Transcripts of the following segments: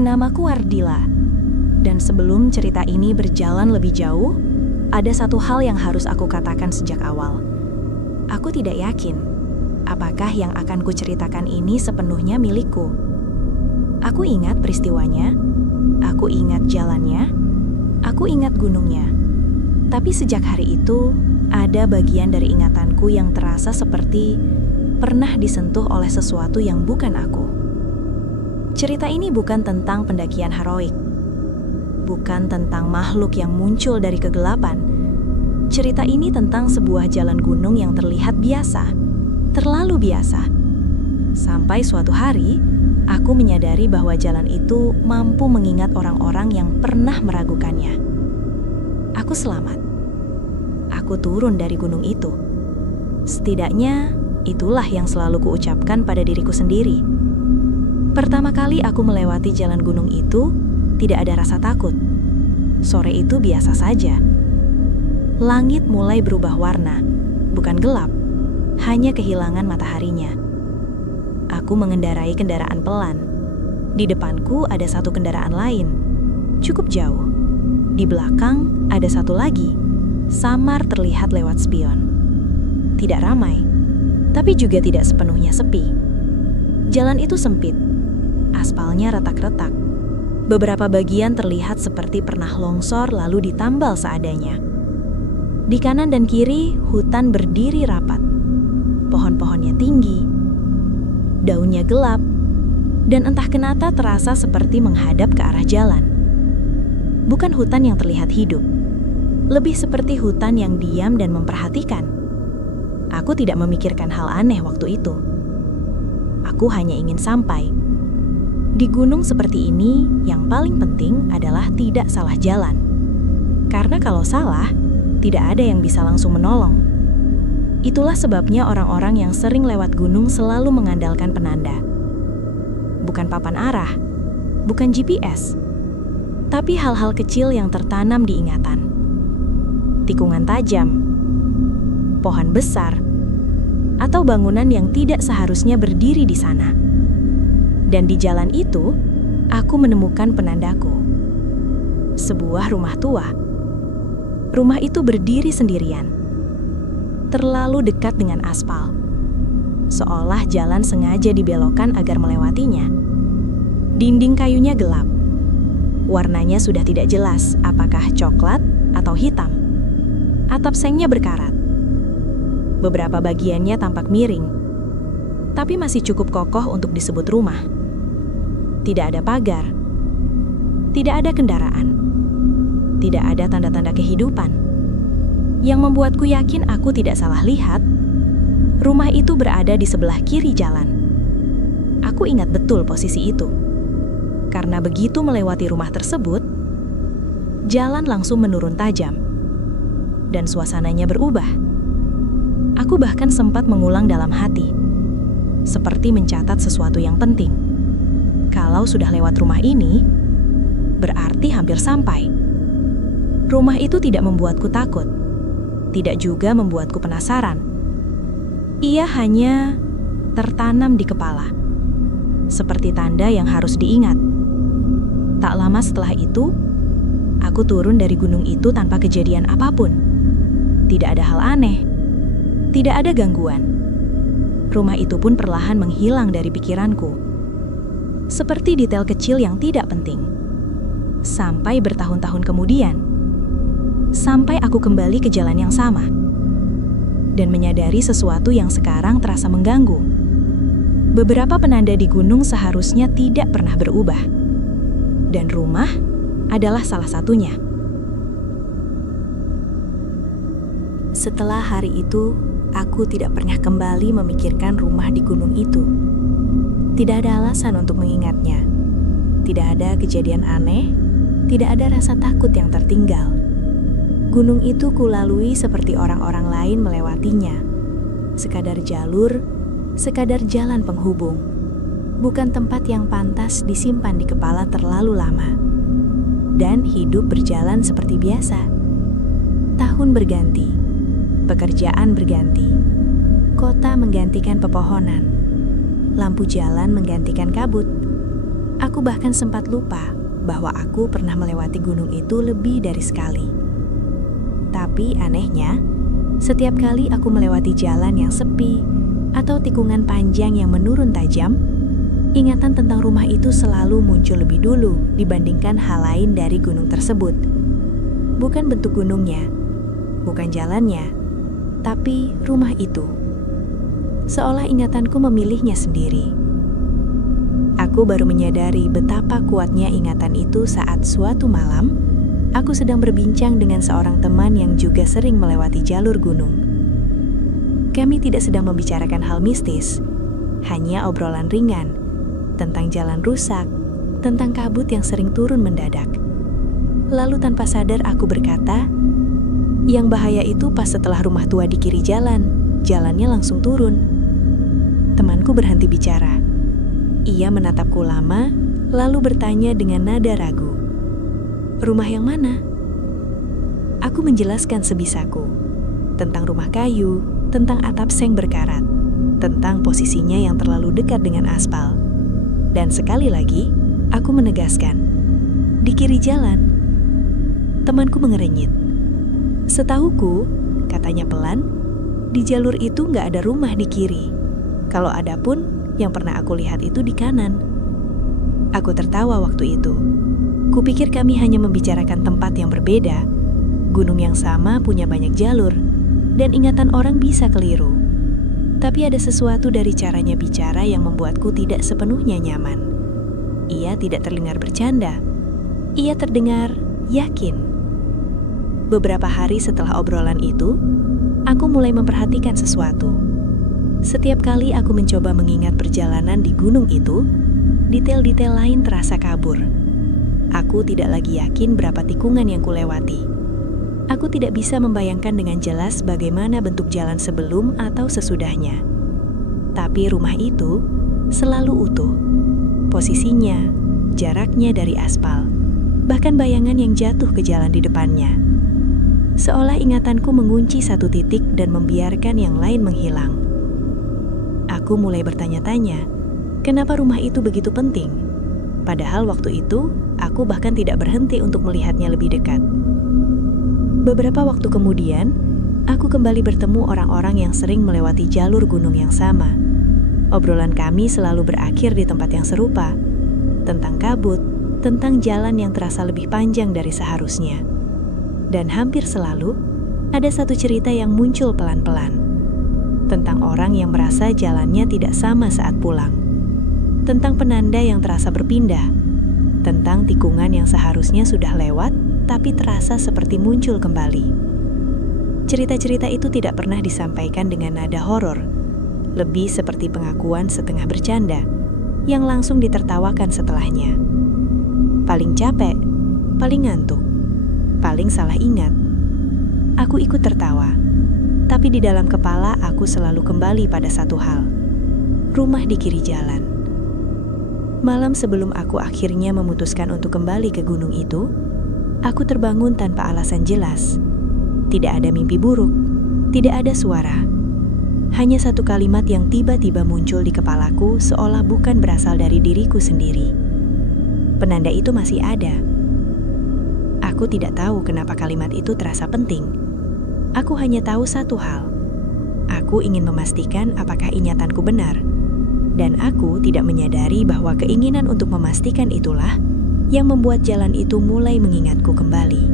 Namaku Ardila, dan sebelum cerita ini berjalan lebih jauh, ada satu hal yang harus aku katakan sejak awal. Aku tidak yakin apakah yang akan kuceritakan ini sepenuhnya milikku. Aku ingat peristiwanya, aku ingat jalannya, aku ingat gunungnya. Tapi sejak hari itu, ada bagian dari ingatanku yang terasa seperti pernah disentuh oleh sesuatu yang bukan aku. Cerita ini bukan tentang pendakian heroik, bukan tentang makhluk yang muncul dari kegelapan. Cerita ini tentang sebuah jalan gunung yang terlihat biasa, terlalu biasa. Sampai suatu hari, aku menyadari bahwa jalan itu mampu mengingat orang-orang yang pernah meragukannya. Aku selamat. Aku turun dari gunung itu. Setidaknya, itulah yang selalu kuucapkan pada diriku sendiri. Pertama kali aku melewati jalan gunung itu, tidak ada rasa takut. Sore itu biasa saja. Langit mulai berubah warna, bukan gelap, hanya kehilangan mataharinya. Aku mengendarai kendaraan pelan. Di depanku ada satu kendaraan lain, cukup jauh. Di belakang ada satu lagi, samar terlihat lewat spion. Tidak ramai, tapi juga tidak sepenuhnya sepi. Jalan itu sempit, aspalnya retak-retak. Beberapa bagian terlihat seperti pernah longsor lalu ditambal seadanya. Di kanan dan kiri, hutan berdiri rapat. Pohon-pohonnya tinggi, daunnya gelap, dan entah kenapa terasa seperti menghadap ke arah jalan. Bukan hutan yang terlihat hidup, lebih seperti hutan yang diam dan memperhatikan. Aku tidak memikirkan hal aneh waktu itu. Aku hanya ingin sampai. Di gunung seperti ini, yang paling penting adalah tidak salah jalan. Karena kalau salah, tidak ada yang bisa langsung menolong. Itulah sebabnya orang-orang yang sering lewat gunung selalu mengandalkan penanda. Bukan papan arah, bukan GPS, tapi hal-hal kecil yang tertanam di ingatan. Tikungan tajam, pohon besar, atau bangunan yang tidak seharusnya berdiri di sana. Dan di jalan itu, aku menemukan penandaku. Sebuah rumah tua. Rumah itu berdiri sendirian, terlalu dekat dengan aspal, seolah jalan sengaja dibelokkan agar melewatinya. Dinding kayunya gelap. Warnanya sudah tidak jelas apakah coklat atau hitam. Atap sengnya berkarat. Beberapa bagiannya tampak miring, tapi masih cukup kokoh untuk disebut rumah. Tidak ada pagar, tidak ada kendaraan, tidak ada tanda-tanda kehidupan. Yang membuatku yakin aku tidak salah lihat, rumah itu berada di sebelah kiri jalan. Aku ingat betul posisi itu. Karena begitu melewati rumah tersebut, jalan langsung menurun tajam, dan suasananya berubah. Aku bahkan sempat mengulang dalam hati, seperti mencatat sesuatu yang penting. Kalau sudah lewat rumah ini, berarti hampir sampai. Rumah itu tidak membuatku takut, tidak juga membuatku penasaran. Ia hanya tertanam di kepala, seperti tanda yang harus diingat. Tak lama setelah itu, aku turun dari gunung itu tanpa kejadian apapun. Tidak ada hal aneh, tidak ada gangguan. Rumah itu pun perlahan menghilang dari pikiranku. Seperti detail kecil yang tidak penting. Sampai bertahun-tahun kemudian, sampai aku kembali ke jalan yang sama dan menyadari sesuatu yang sekarang terasa mengganggu. Beberapa penanda di gunung seharusnya tidak pernah berubah, dan rumah adalah salah satunya. Setelah hari itu, aku tidak pernah kembali memikirkan rumah di gunung itu. Tidak ada alasan untuk mengingatnya. Tidak ada kejadian aneh, tidak ada rasa takut yang tertinggal. Gunung itu kulalui seperti orang-orang lain melewatinya. Sekadar jalur, sekadar jalan penghubung. Bukan tempat yang pantas disimpan di kepala terlalu lama. Dan hidup berjalan seperti biasa. Tahun berganti, pekerjaan berganti, kota menggantikan pepohonan, lampu jalan menggantikan kabut. Aku bahkan sempat lupa bahwa aku pernah melewati gunung itu lebih dari sekali. Tapi anehnya, setiap kali aku melewati jalan yang sepi atau tikungan panjang yang menurun tajam, ingatan tentang rumah itu selalu muncul lebih dulu dibandingkan hal lain dari gunung tersebut. Bukan bentuk gunungnya, bukan jalannya, tapi rumah itu. Seolah ingatanku memilihnya sendiri. Aku baru menyadari betapa kuatnya ingatan itu saat suatu malam, aku sedang berbincang dengan seorang teman yang juga sering melewati jalur gunung. Kami tidak sedang membicarakan hal mistis, hanya obrolan ringan tentang jalan rusak, tentang kabut yang sering turun mendadak. Lalu tanpa sadar aku berkata, yang bahaya itu pas setelah rumah tua di kiri jalan, jalannya langsung turun. Temanku berhenti bicara. Ia menatapku lama, lalu bertanya dengan nada ragu. Rumah yang mana? Aku menjelaskan sebisaku. Tentang rumah kayu, tentang atap seng berkarat, tentang posisinya yang terlalu dekat dengan aspal. Dan sekali lagi, aku menegaskan, di kiri jalan. Temanku mengerenyit. Setahuku, katanya pelan, di jalur itu nggak ada rumah di kiri. Kalau ada pun, yang pernah aku lihat itu di kanan. Aku tertawa waktu itu. Kupikir kami hanya membicarakan tempat yang berbeda. Gunung yang sama punya banyak jalur, dan ingatan orang bisa keliru. Tapi ada sesuatu dari caranya bicara yang membuatku tidak sepenuhnya nyaman. Ia tidak terdengar bercanda. Ia terdengar yakin. Beberapa hari setelah obrolan itu, aku mulai memperhatikan sesuatu. Setiap kali aku mencoba mengingat perjalanan di gunung itu, detail-detail lain terasa kabur. Aku tidak lagi yakin berapa tikungan yang kulewati. Aku tidak bisa membayangkan dengan jelas bagaimana bentuk jalan sebelum atau sesudahnya. Tapi rumah itu selalu utuh. Posisinya, jaraknya dari aspal, bahkan bayangan yang jatuh ke jalan di depannya. Seolah ingatanku mengunci satu titik dan membiarkan yang lain menghilang. Aku mulai bertanya-tanya, kenapa rumah itu begitu penting? Padahal waktu itu, aku bahkan tidak berhenti untuk melihatnya lebih dekat. Beberapa waktu kemudian, aku kembali bertemu orang-orang yang sering melewati jalur gunung yang sama. Obrolan kami selalu berakhir di tempat yang serupa, tentang kabut, tentang jalan yang terasa lebih panjang dari seharusnya. Dan hampir selalu, ada satu cerita yang muncul pelan-pelan. Tentang orang yang merasa jalannya tidak sama saat pulang. Tentang penanda yang terasa berpindah. Tentang tikungan yang seharusnya sudah lewat, tapi terasa seperti muncul kembali. Cerita-cerita itu tidak pernah disampaikan dengan nada horor. Lebih seperti pengakuan setengah bercanda, yang langsung ditertawakan setelahnya. Paling capek, paling ngantuk, paling salah ingat. Aku ikut tertawa. Tapi di dalam kepala aku selalu kembali pada satu hal. Rumah di kiri jalan. Malam sebelum aku akhirnya memutuskan untuk kembali ke gunung itu, aku terbangun tanpa alasan jelas. Tidak ada mimpi buruk, tidak ada suara. Hanya satu kalimat yang tiba-tiba muncul di kepalaku seolah bukan berasal dari diriku sendiri. Penanda itu masih ada. Aku tidak tahu kenapa kalimat itu terasa penting. Aku hanya tahu satu hal. Aku ingin memastikan apakah ingatanku benar. Dan aku tidak menyadari bahwa keinginan untuk memastikan itulah yang membuat jalan itu mulai mengingatku kembali.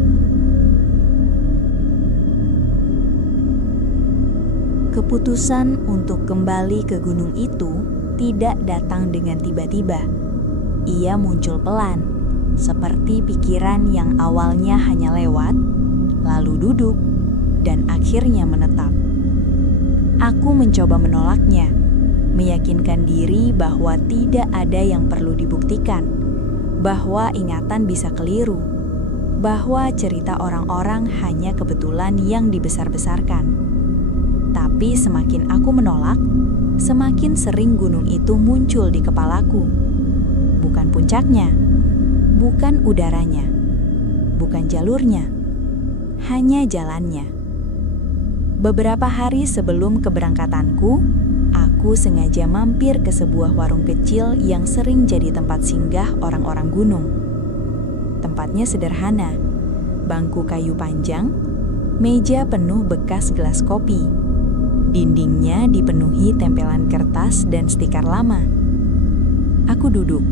Keputusan untuk kembali ke gunung itu tidak datang dengan tiba-tiba. Ia muncul pelan, seperti pikiran yang awalnya hanya lewat, lalu duduk, dan akhirnya menetap. Aku mencoba menolaknya, meyakinkan diri bahwa tidak ada yang perlu dibuktikan, bahwa ingatan bisa keliru, bahwa cerita orang-orang hanya kebetulan yang dibesar-besarkan. Tapi semakin aku menolak, semakin sering gunung itu muncul di kepalaku. Bukan puncaknya, bukan udaranya, bukan jalurnya, hanya jalannya. Beberapa hari sebelum keberangkatanku, Aku sengaja mampir ke sebuah warung kecil yang sering jadi tempat singgah orang-orang gunung. Tempatnya sederhana, bangku kayu panjang, meja penuh bekas gelas kopi. Dindingnya dipenuhi tempelan kertas dan stiker lama. Aku duduk,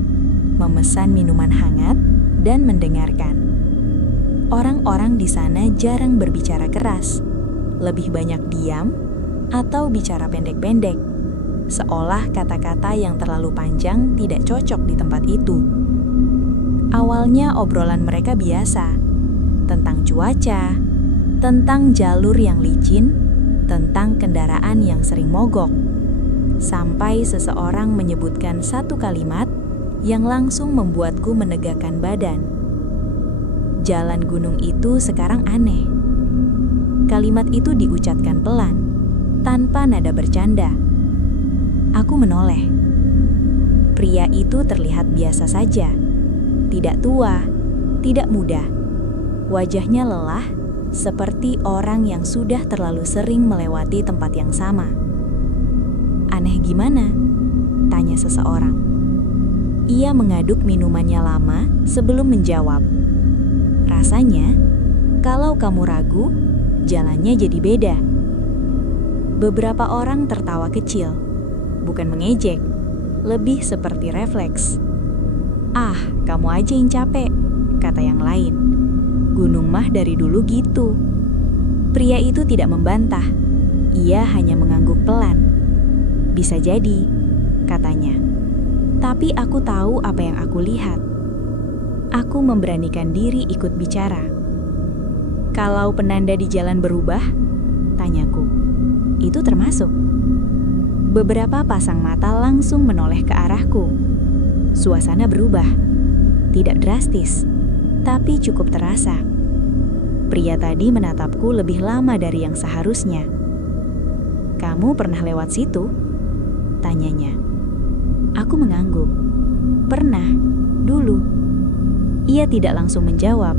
memesan minuman hangat dan mendengarkan. Orang-orang di sana jarang berbicara keras, lebih banyak diam atau bicara pendek-pendek, seolah kata-kata yang terlalu panjang tidak cocok di tempat itu. Awalnya obrolan mereka biasa, tentang cuaca, tentang jalur yang licin, tentang kendaraan yang sering mogok, sampai seseorang menyebutkan satu kalimat yang langsung membuatku menegakkan badan. Jalan gunung itu sekarang aneh. Kalimat itu diucapkan pelan, tanpa nada bercanda. Aku menoleh. Pria itu terlihat biasa saja, tidak tua, tidak muda. Wajahnya lelah, seperti orang yang sudah terlalu sering melewati tempat yang sama. "Aneh gimana?" tanya seseorang. Ia mengaduk minumannya lama sebelum menjawab. "Rasanya, kalau kamu ragu, jalannya jadi beda." Beberapa orang tertawa kecil, bukan mengejek, lebih seperti refleks. "Ah, kamu aja yang capek," kata yang lain. "Gunung mah dari dulu gitu." Pria itu tidak membantah, ia hanya mengangguk pelan. "Bisa jadi," katanya. "Tapi aku tahu apa yang aku lihat." Aku memberanikan diri ikut bicara. "Kalau penanda di jalan berubah?" tanyaku. "Itu termasuk." Beberapa pasang mata langsung menoleh ke arahku. Suasana berubah. Tidak drastis, tapi cukup terasa. Pria tadi menatapku lebih lama dari yang seharusnya. "Kamu pernah lewat situ?" tanyanya. Aku mengangguk. "Pernah, dulu." Ia tidak langsung menjawab.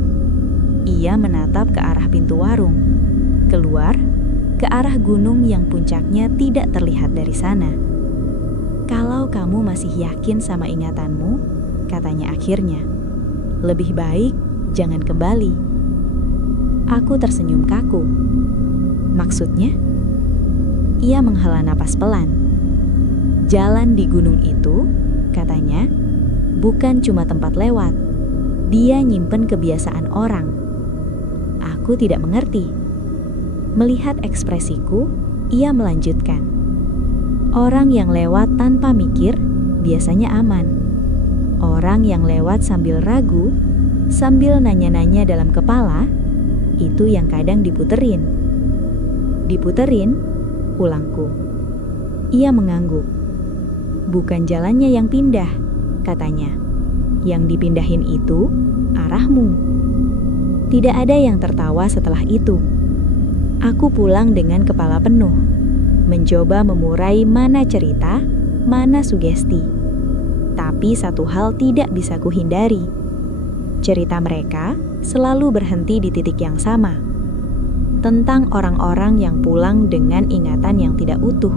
Ia menatap ke arah pintu warung, keluar, ke arah gunung yang puncaknya tidak terlihat dari sana. "Kalau kamu masih yakin sama ingatanmu," katanya akhirnya, "lebih baik jangan kembali." Aku tersenyum kaku. "Maksudnya?" Ia menghela napas pelan. "Jalan di gunung itu," katanya, "bukan cuma tempat lewat. Dia nyimpen kebiasaan orang." Aku tidak mengerti. Melihat ekspresiku, ia melanjutkan. "Orang yang lewat tanpa mikir biasanya aman. Orang yang lewat sambil ragu, sambil nanya-nanya dalam kepala, itu yang kadang diputerin." "Diputerin?" ulangku. Ia mengangguk. "Bukan jalannya yang pindah," katanya. "Yang dipindahin itu arahmu." Tidak ada yang tertawa setelah itu. Aku pulang dengan kepala penuh, mencoba memurai mana cerita, mana sugesti. Tapi satu hal tidak bisa kuhindari. Cerita mereka selalu berhenti di titik yang sama. Tentang orang-orang yang pulang dengan ingatan yang tidak utuh.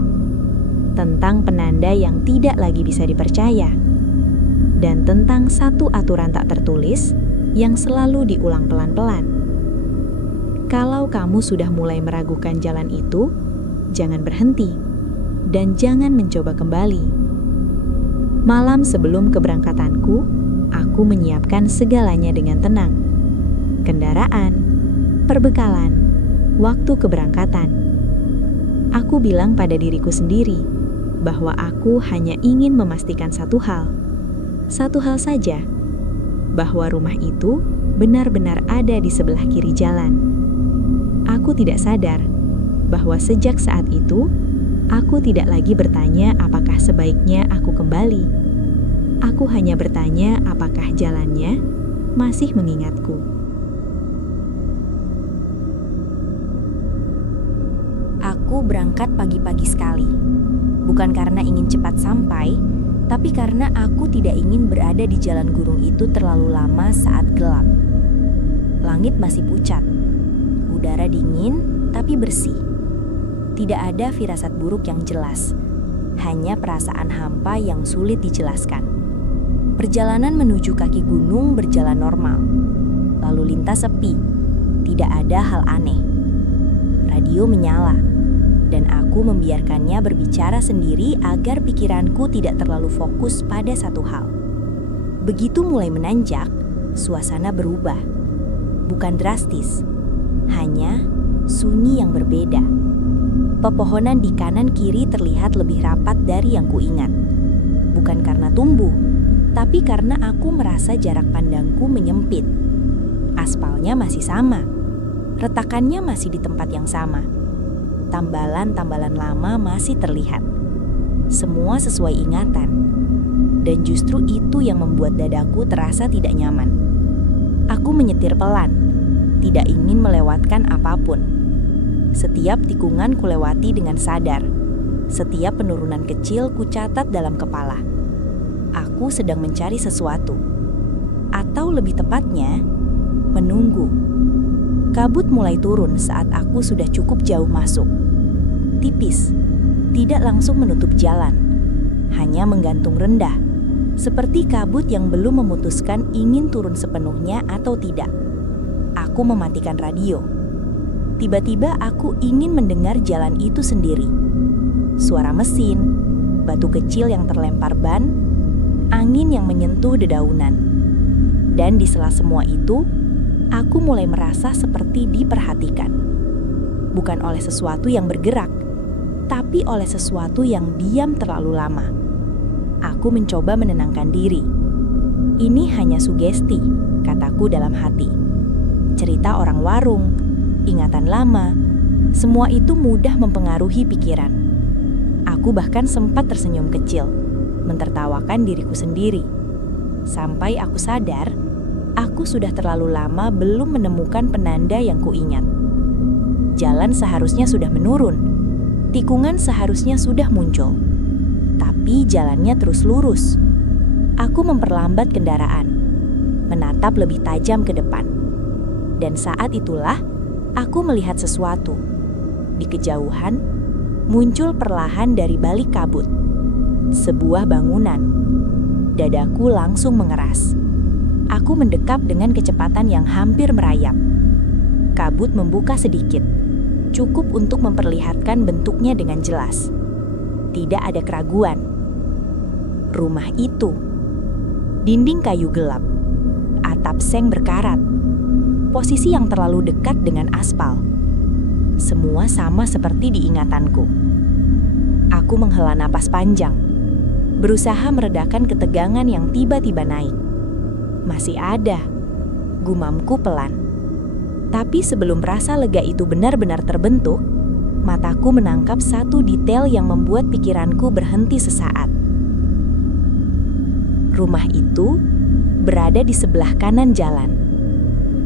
Tentang penanda yang tidak lagi bisa dipercaya. Dan tentang satu aturan tak tertulis yang selalu diulang pelan-pelan. Kalau kamu sudah mulai meragukan jalan itu, jangan berhenti dan jangan mencoba kembali. Malam sebelum keberangkatanku, aku menyiapkan segalanya dengan tenang. Kendaraan, perbekalan, waktu keberangkatan. Aku bilang pada diriku sendiri bahwa aku hanya ingin memastikan satu hal saja, bahwa rumah itu benar-benar ada di sebelah kiri jalan. Aku tidak sadar bahwa sejak saat itu, aku tidak lagi bertanya apakah sebaiknya aku kembali. Aku hanya bertanya apakah jalannya masih mengingatku. Aku berangkat pagi-pagi sekali. Bukan karena ingin cepat sampai, tapi karena aku tidak ingin berada di jalan gunung itu terlalu lama saat gelap. Langit masih pucat, udara dingin tapi bersih. Tidak ada firasat buruk yang jelas, hanya perasaan hampa yang sulit dijelaskan. Perjalanan menuju kaki gunung berjalan normal. Lalu lintas sepi, tidak ada hal aneh. Radio menyala, dan aku membiarkannya berbicara sendiri agar pikiranku tidak terlalu fokus pada satu hal. Begitu mulai menanjak, suasana berubah. Bukan drastis, hanya sunyi yang berbeda. Pepohonan di kanan kiri terlihat lebih rapat dari yang kuingat. Bukan karena tumbuh, tapi karena aku merasa jarak pandangku menyempit. Aspalnya masih sama, retakannya masih di tempat yang sama. Tambalan-tambalan lama masih terlihat. Semua sesuai ingatan. Dan justru itu yang membuat dadaku terasa tidak nyaman. Aku menyetir pelan, tidak ingin melewatkan apapun. Setiap tikungan kulewati dengan sadar. Setiap penurunan kecil kucatat dalam kepala. Aku sedang mencari sesuatu. Atau lebih tepatnya, menunggu. Kabut mulai turun saat aku sudah cukup jauh masuk. Tipis, tidak langsung menutup jalan. Hanya menggantung rendah. Seperti kabut yang belum memutuskan ingin turun sepenuhnya atau tidak. Aku mematikan radio. Tiba-tiba aku ingin mendengar jalan itu sendiri. Suara mesin, batu kecil yang terlempar ban, angin yang menyentuh dedaunan. Dan di sela semua itu, aku mulai merasa seperti diperhatikan. Bukan oleh sesuatu yang bergerak, tapi oleh sesuatu yang diam terlalu lama. Aku mencoba menenangkan diri. Ini hanya sugesti, kataku dalam hati. Cerita orang warung, ingatan lama, semua itu mudah mempengaruhi pikiran. Aku bahkan sempat tersenyum kecil, mentertawakan diriku sendiri. Sampai aku sadar, aku sudah terlalu lama belum menemukan penanda yang kuingat. Jalan seharusnya sudah menurun, tikungan seharusnya sudah muncul. Tapi jalannya terus lurus. Aku memperlambat kendaraan, menatap lebih tajam ke depan. Dan saat itulah, aku melihat sesuatu. Di kejauhan, muncul perlahan dari balik kabut. Sebuah bangunan. Dadaku langsung mengeras. Aku mendekap dengan kecepatan yang hampir merayap. Kabut membuka sedikit, cukup untuk memperlihatkan bentuknya dengan jelas. Tidak ada keraguan. Rumah itu. Dinding kayu gelap. Atap seng berkarat. Posisi yang terlalu dekat dengan aspal. Semua sama seperti di ingatanku. Aku menghela napas panjang, berusaha meredakan ketegangan yang tiba-tiba naik. Masih ada, gumamku pelan. Tapi sebelum rasa lega itu benar-benar terbentuk, mataku menangkap satu detail yang membuat pikiranku berhenti sesaat. Rumah itu berada di sebelah kanan jalan.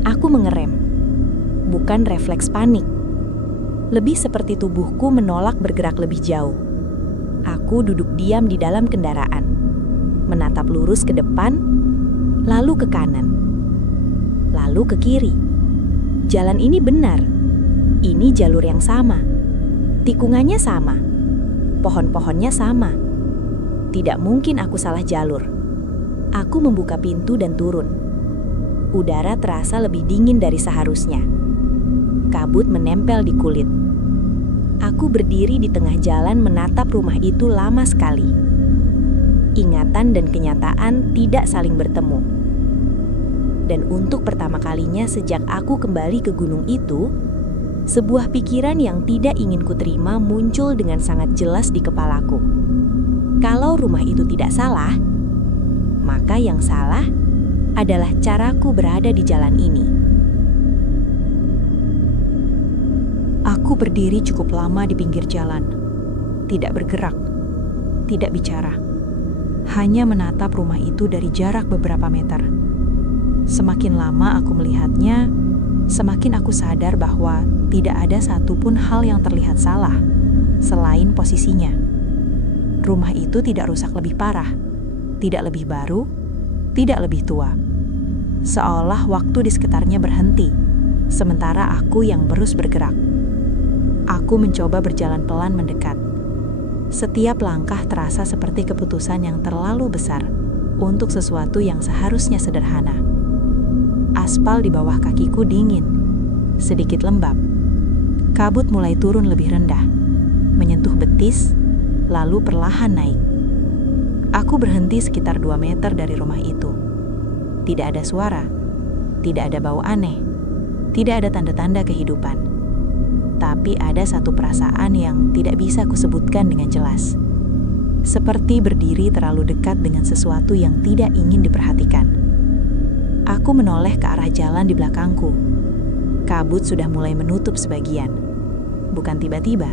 Aku mengerem, bukan refleks panik. Lebih seperti tubuhku menolak bergerak lebih jauh. Aku duduk diam di dalam kendaraan, menatap lurus ke depan, lalu ke kanan, lalu ke kiri. Jalan ini benar. Ini jalur yang sama. Tikungannya sama. Pohon-pohonnya sama. Tidak mungkin aku salah jalur. Aku membuka pintu dan turun. Udara terasa lebih dingin dari seharusnya. Kabut menempel di kulit. Aku berdiri di tengah jalan menatap rumah itu lama sekali. Ingatan dan kenyataan tidak saling bertemu. Dan untuk pertama kalinya sejak aku kembali ke gunung itu, sebuah pikiran yang tidak ingin kuterima muncul dengan sangat jelas di kepalaku. Kalau rumah itu tidak salah, maka yang salah adalah caraku berada di jalan ini. Aku berdiri cukup lama di pinggir jalan, tidak bergerak, tidak bicara, hanya menatap rumah itu dari jarak beberapa meter. Semakin lama aku melihatnya, semakin aku sadar bahwa tidak ada satupun hal yang terlihat salah, selain posisinya. Rumah itu tidak rusak lebih parah, tidak lebih baru, tidak lebih tua. Seolah waktu di sekitarnya berhenti, sementara aku yang terus bergerak. Aku mencoba berjalan pelan mendekat. Setiap langkah terasa seperti keputusan yang terlalu besar untuk sesuatu yang seharusnya sederhana. Aspal di bawah kakiku dingin, sedikit lembab. Kabut mulai turun lebih rendah, menyentuh betis, lalu perlahan naik. Aku berhenti sekitar 2 meter dari rumah itu. Tidak ada suara, tidak ada bau aneh, tidak ada tanda-tanda kehidupan. Tapi ada satu perasaan yang tidak bisa kusebutkan dengan jelas. Seperti berdiri terlalu dekat dengan sesuatu yang tidak ingin diperhatikan. Aku menoleh ke arah jalan di belakangku. Kabut sudah mulai menutup sebagian. Bukan tiba-tiba,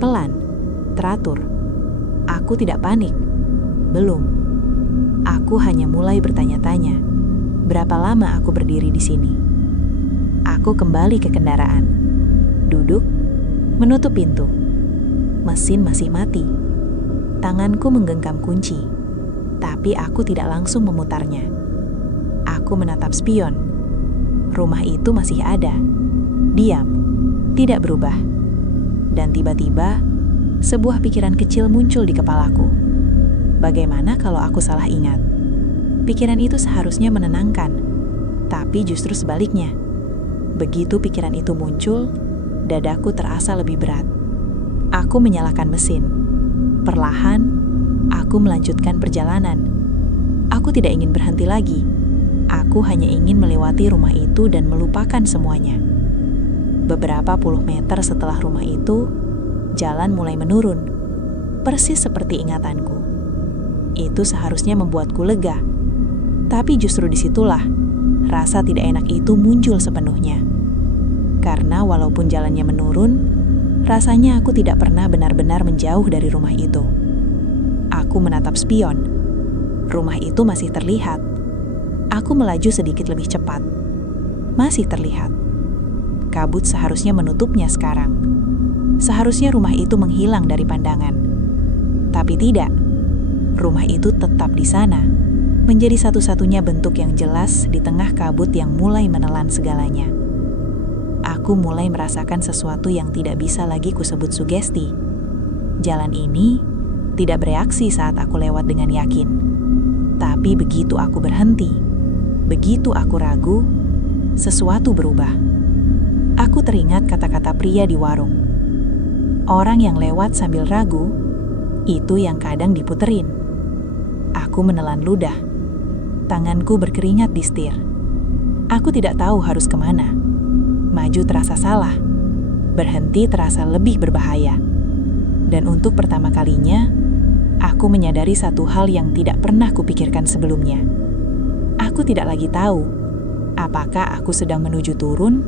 pelan, teratur. Aku tidak panik. Belum. Aku hanya mulai bertanya-tanya, berapa lama aku berdiri di sini? Aku kembali ke kendaraan. Duduk, menutup pintu. Mesin masih mati. Tanganku menggenggam kunci, tapi aku tidak langsung memutarnya. Aku menatap spion. Rumah itu masih ada. Diam, tidak berubah. Dan tiba-tiba, sebuah pikiran kecil muncul di kepalaku. Bagaimana kalau aku salah ingat? Pikiran itu seharusnya menenangkan, tapi justru sebaliknya. Begitu pikiran itu muncul, dadaku terasa lebih berat. Aku menyalakan mesin. Perlahan, aku melanjutkan perjalanan. Aku tidak ingin berhenti lagi. Aku hanya ingin melewati rumah itu dan melupakan semuanya. Beberapa puluh meter setelah rumah itu, jalan mulai menurun. Persis seperti ingatanku. Itu seharusnya membuatku lega. Tapi justru disitulah, rasa tidak enak itu muncul sepenuhnya. Karena walaupun jalannya menurun, rasanya aku tidak pernah benar-benar menjauh dari rumah itu. Aku menatap spion. Rumah itu masih terlihat. Aku melaju sedikit lebih cepat. Masih terlihat. Kabut seharusnya menutupnya sekarang. Seharusnya rumah itu menghilang dari pandangan. Tapi tidak. Rumah itu tetap di sana, menjadi satu-satunya bentuk yang jelas di tengah kabut yang mulai menelan segalanya. Aku mulai merasakan sesuatu yang tidak bisa lagi kusebut sugesti. Jalan ini tidak bereaksi saat aku lewat dengan yakin. Tapi begitu aku berhenti, begitu aku ragu, sesuatu berubah. Aku teringat kata-kata pria di warung. Orang yang lewat sambil ragu, itu yang kadang diputerin. Aku menelan ludah. Tanganku berkeringat di setir. Aku tidak tahu harus kemana. Maju terasa salah, berhenti terasa lebih berbahaya. Dan untuk pertama kalinya, aku menyadari satu hal yang tidak pernah kupikirkan sebelumnya. Aku tidak lagi tahu, apakah aku sedang menuju turun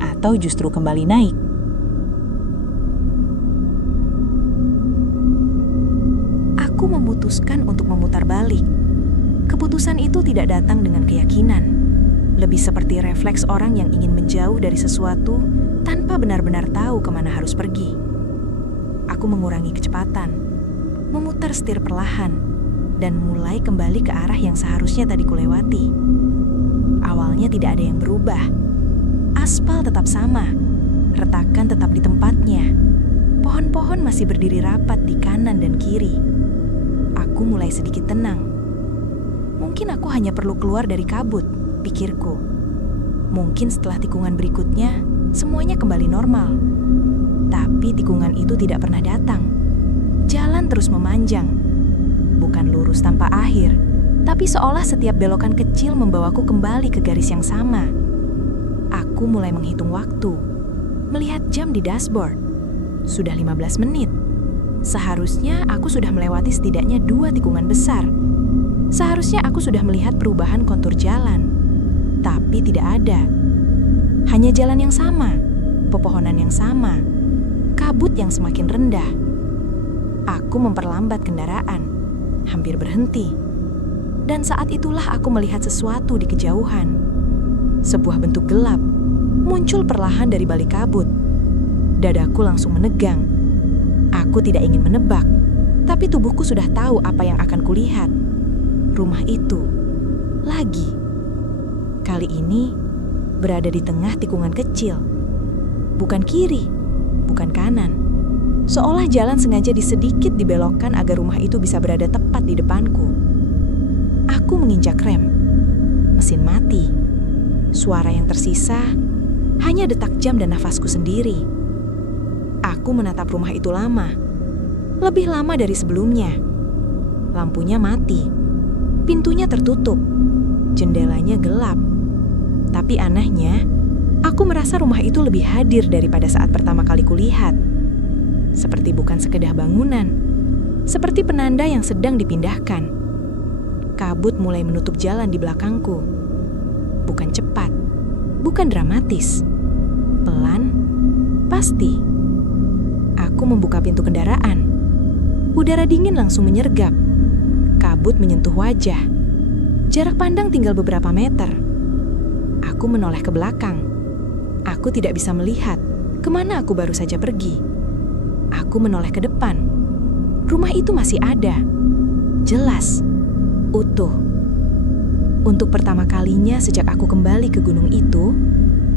atau justru kembali naik. Aku memutuskan untuk memutar balik. Keputusan itu tidak datang dengan keyakinan. Lebih seperti refleks orang yang ingin menjauh dari sesuatu tanpa benar-benar tahu kemana harus pergi. Aku mengurangi kecepatan, memutar setir perlahan, dan mulai kembali ke arah yang seharusnya tadi kulewati. Awalnya tidak ada yang berubah. Aspal tetap sama, retakan tetap di tempatnya. Pohon-pohon masih berdiri rapat di kanan dan kiri. Aku mulai sedikit tenang. Mungkin aku hanya perlu keluar dari kabut, pikirku. Mungkin setelah tikungan berikutnya, semuanya kembali normal. Tapi tikungan itu tidak pernah datang. Jalan terus memanjang. Bukan lurus tanpa akhir, tapi seolah setiap belokan kecil membawaku kembali ke garis yang sama. Aku mulai menghitung waktu. Melihat jam di dashboard. Sudah 15 menit. Seharusnya aku sudah melewati setidaknya 2 tikungan besar. Seharusnya aku sudah melihat perubahan kontur jalan. Tapi tidak ada. Hanya jalan yang sama, pepohonan yang sama, kabut yang semakin rendah. Aku memperlambat kendaraan, hampir berhenti. Dan saat itulah aku melihat sesuatu di kejauhan. Sebuah bentuk gelap muncul perlahan dari balik kabut. Dadaku langsung menegang. Aku tidak ingin menebak, tapi tubuhku sudah tahu apa yang akan kulihat. Rumah itu lagi. Kali ini berada di tengah tikungan kecil. Bukan kiri, bukan kanan. Seolah jalan sengaja sedikit dibelokkan agar rumah itu bisa berada tepat di depanku. Aku menginjak rem. Mesin mati. Suara yang tersisa hanya detak jam dan nafasku sendiri. Aku menatap rumah itu lama. Lebih lama dari sebelumnya. Lampunya mati. Pintunya tertutup. Jendelanya gelap. Tapi anehnya, aku merasa rumah itu lebih hadir daripada saat pertama kali kulihat. Seperti bukan sekedar bangunan, seperti penanda yang sedang dipindahkan. Kabut mulai menutup jalan di belakangku. Bukan cepat, bukan dramatis. Pelan, pasti. Aku membuka pintu kendaraan. Udara dingin langsung menyergap. Kabut menyentuh wajah. Jarak pandang tinggal beberapa meter. Aku menoleh ke belakang. Aku tidak bisa melihat kemana aku baru saja pergi. Aku menoleh ke depan. Rumah itu masih ada. Jelas. Utuh. Untuk pertama kalinya sejak aku kembali ke gunung itu,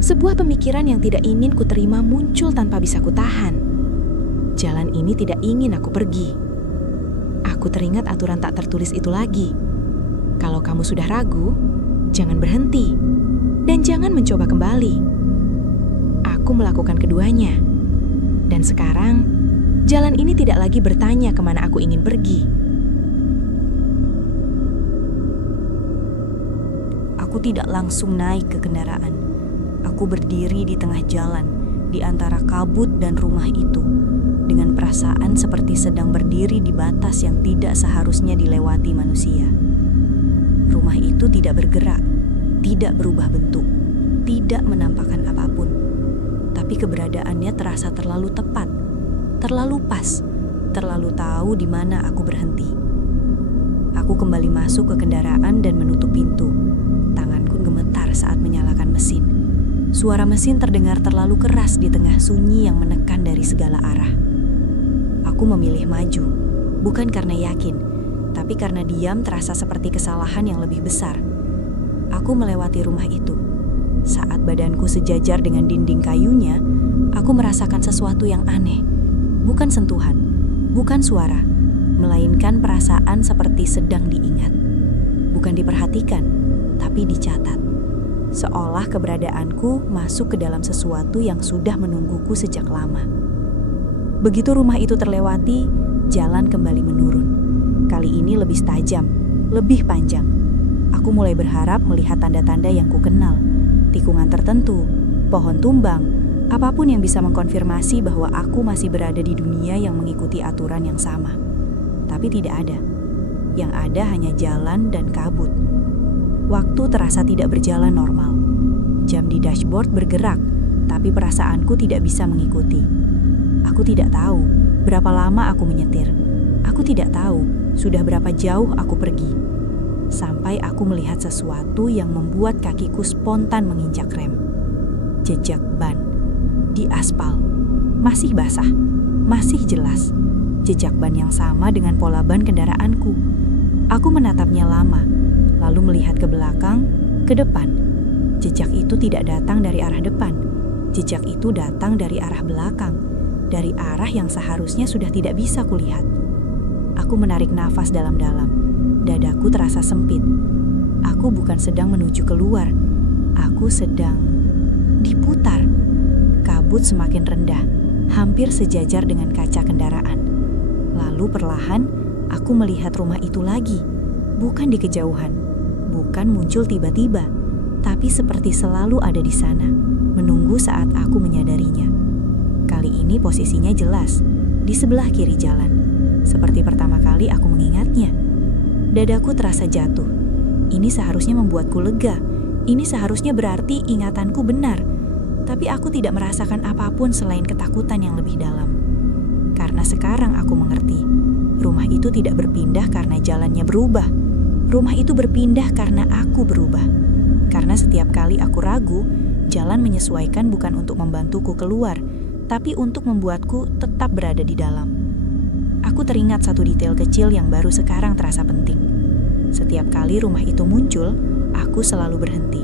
sebuah pemikiran yang tidak ingin kuterima muncul tanpa bisa kutahan. Jalan ini tidak ingin aku pergi. Aku teringat aturan tak tertulis itu lagi. Kalau kamu sudah ragu, jangan berhenti. Dan jangan mencoba kembali. Aku melakukan keduanya. Dan sekarang, jalan ini tidak lagi bertanya kemana aku ingin pergi. Aku tidak langsung naik ke kendaraan. Aku berdiri di tengah jalan, di antara kabut dan rumah itu, dengan perasaan seperti sedang berdiri di batas yang tidak seharusnya dilewati manusia. Rumah itu tidak bergerak, tidak berubah bentuk, tidak menampakkan apapun. Tapi keberadaannya terasa terlalu tepat, terlalu pas, terlalu tahu di mana aku berhenti. Aku kembali masuk ke kendaraan dan menutup pintu. Tanganku gemetar saat menyalakan mesin. Suara mesin terdengar terlalu keras di tengah sunyi yang menekan dari segala arah. Aku memilih maju, bukan karena yakin, tapi karena diam terasa seperti kesalahan yang lebih besar. Aku melewati rumah itu. Saat badanku sejajar dengan dinding kayunya, aku merasakan sesuatu yang aneh. Bukan sentuhan, bukan suara, melainkan perasaan seperti sedang diingat. Bukan diperhatikan, tapi dicatat. Seolah keberadaanku masuk ke dalam sesuatu yang sudah menungguku sejak lama. Begitu rumah itu terlewati, jalan kembali menurun. Kali ini lebih tajam, lebih panjang. Aku mulai berharap melihat tanda-tanda yang kukenal. Tikungan tertentu, pohon tumbang, apapun yang bisa mengkonfirmasi bahwa aku masih berada di dunia yang mengikuti aturan yang sama. Tapi tidak ada. Yang ada hanya jalan dan kabut. Waktu terasa tidak berjalan normal. Jam di dashboard bergerak, tapi perasaanku tidak bisa mengikuti. Aku tidak tahu berapa lama aku menyetir. Aku tidak tahu sudah berapa jauh aku pergi. Sampai aku melihat sesuatu yang membuat kakiku spontan menginjak rem. Jejak ban di aspal. Masih basah, masih jelas. Jejak ban yang sama dengan pola ban kendaraanku. Aku menatapnya lama, lalu melihat ke belakang, ke depan. Jejak itu tidak datang dari arah depan. Jejak itu datang dari arah belakang, dari arah yang seharusnya sudah tidak bisa kulihat. Aku menarik nafas dalam-dalam. Dadaku terasa sempit. Aku bukan sedang menuju keluar. Aku sedang diputar. Kabut semakin rendah, hampir sejajar dengan kaca kendaraan. Lalu perlahan, aku melihat rumah itu lagi. Bukan di kejauhan, bukan muncul tiba-tiba, tapi seperti selalu ada di sana, menunggu saat aku menyadarinya. Kali ini posisinya jelas, di sebelah kiri jalan. Seperti pertama kali aku mengingatnya. Dadaku terasa jatuh. Ini seharusnya membuatku lega. Ini seharusnya berarti ingatanku benar. Tapi aku tidak merasakan apapun selain ketakutan yang lebih dalam. Karena sekarang aku mengerti, rumah itu tidak berpindah karena jalannya berubah. Rumah itu berpindah karena aku berubah. Karena setiap kali aku ragu, jalan menyesuaikan bukan untuk membantuku keluar, tapi untuk membuatku tetap berada di dalam. Aku teringat satu detail kecil yang baru sekarang terasa penting. Setiap kali rumah itu muncul, aku selalu berhenti,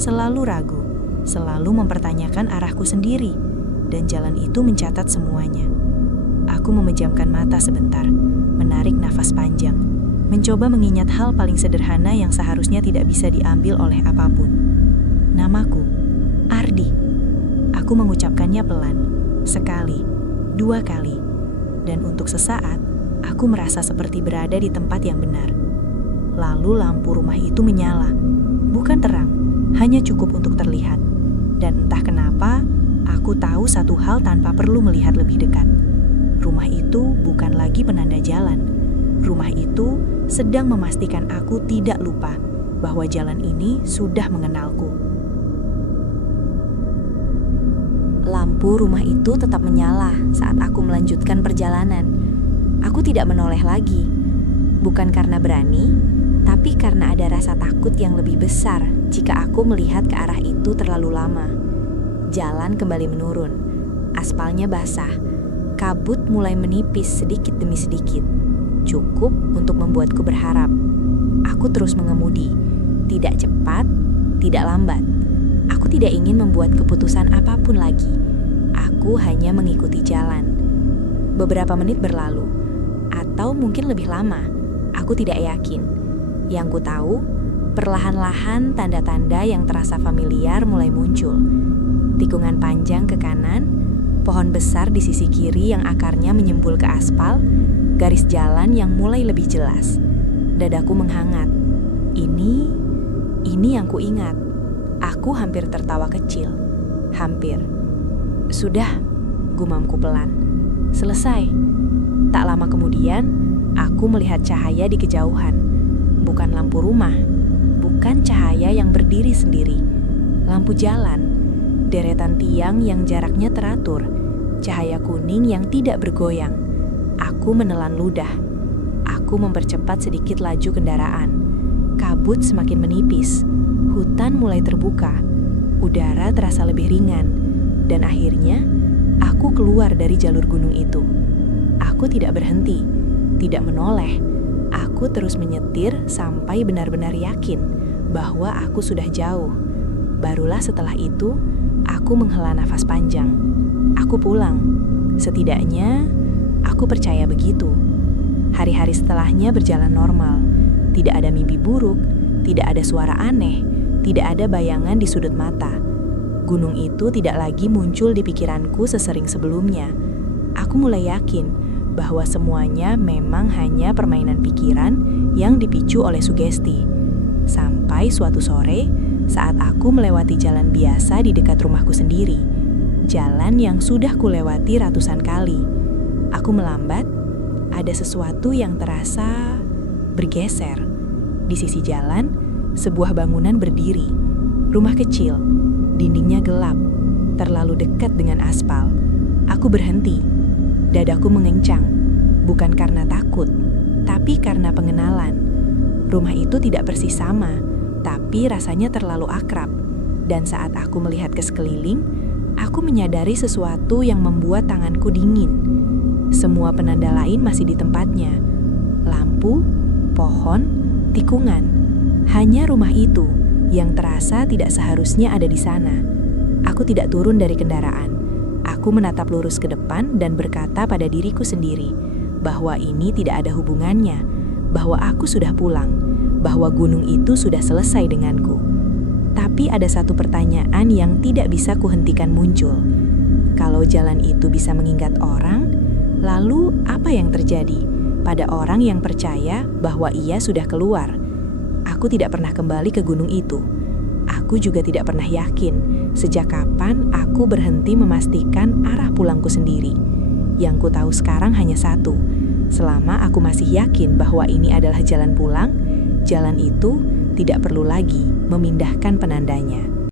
selalu ragu, selalu mempertanyakan arahku sendiri, dan jalan itu mencatat semuanya. Aku memejamkan mata sebentar, menarik nafas panjang, mencoba mengingat hal paling sederhana yang seharusnya tidak bisa diambil oleh apapun. Namaku, Ardi. Aku mengucapkannya pelan, sekali, 2 kali, dan untuk sesaat, aku merasa seperti berada di tempat yang benar. Lalu lampu rumah itu menyala, bukan terang, hanya cukup untuk terlihat. Dan entah kenapa, aku tahu satu hal tanpa perlu melihat lebih dekat. Rumah itu bukan lagi penanda jalan. Rumah itu sedang memastikan aku tidak lupa bahwa jalan ini sudah mengenalku. Lampu rumah itu tetap menyala saat aku melanjutkan perjalanan. Aku tidak menoleh lagi. Bukan karena berani, tapi karena ada rasa takut yang lebih besar jika aku melihat ke arah itu terlalu lama. Jalan kembali menurun. Aspalnya basah. Kabut mulai menipis sedikit demi sedikit. Cukup untuk membuatku berharap. Aku terus mengemudi. Tidak cepat, tidak lambat. Aku tidak ingin membuat keputusan apapun lagi. Aku hanya mengikuti jalan. Beberapa menit berlalu, atau mungkin lebih lama. Aku tidak yakin. Yang ku tahu, perlahan-lahan tanda-tanda yang terasa familiar mulai muncul. Tikungan panjang ke kanan, pohon besar di sisi kiri yang akarnya menyembul ke aspal, garis jalan yang mulai lebih jelas. Dadaku menghangat. Ini yang ku ingat. Aku hampir tertawa kecil. Hampir. Sudah, gumamku pelan. Selesai. Tak lama kemudian, aku melihat cahaya di kejauhan. Bukan lampu rumah, bukan cahaya yang berdiri sendiri. Lampu jalan, deretan tiang yang jaraknya teratur, cahaya kuning yang tidak bergoyang. Aku menelan ludah. Aku mempercepat sedikit laju kendaraan. Kabut semakin menipis. Hutan mulai terbuka. Udara terasa lebih ringan. Dan akhirnya, aku keluar dari jalur gunung itu. Aku tidak berhenti, tidak menoleh. Aku terus menyetir sampai benar-benar yakin bahwa aku sudah jauh. Barulah setelah itu, aku menghela nafas panjang. Aku pulang. Setidaknya, aku percaya begitu. Hari-hari setelahnya berjalan normal. Tidak ada mimpi buruk, tidak ada suara aneh, tidak ada bayangan di sudut mata. Gunung itu tidak lagi muncul di pikiranku sesering sebelumnya. Aku mulai yakin bahwa semuanya memang hanya permainan pikiran yang dipicu oleh sugesti. Sampai suatu sore, saat aku melewati jalan biasa di dekat rumahku sendiri. Jalan yang sudah kulewati ratusan kali. Aku melambat, ada sesuatu yang terasa bergeser. Di sisi jalan, sebuah bangunan berdiri. Rumah kecil, dindingnya gelap, terlalu dekat dengan aspal. Aku berhenti. Dadaku mengencang, bukan karena takut, tapi karena pengenalan. Rumah itu tidak persis sama, tapi rasanya terlalu akrab. Dan saat aku melihat ke sekeliling, aku menyadari sesuatu yang membuat tanganku dingin. Semua penanda lain masih di tempatnya. Lampu, pohon, tikungan. Hanya rumah itu yang terasa tidak seharusnya ada di sana. Aku tidak turun dari kendaraan. Aku menatap lurus ke depan dan berkata pada diriku sendiri bahwa ini tidak ada hubungannya, bahwa aku sudah pulang, bahwa gunung itu sudah selesai denganku. Tapi ada satu pertanyaan yang tidak bisa kuhentikan muncul. Kalau jalan itu bisa mengingat orang, lalu apa yang terjadi pada orang yang percaya bahwa ia sudah keluar? Aku tidak pernah kembali ke gunung itu. Aku juga tidak pernah yakin sejak kapan aku berhenti memastikan arah pulangku sendiri. Yang ku tahu sekarang hanya satu. Selama aku masih yakin bahwa ini adalah jalan pulang, jalan itu tidak perlu lagi memindahkan penandanya.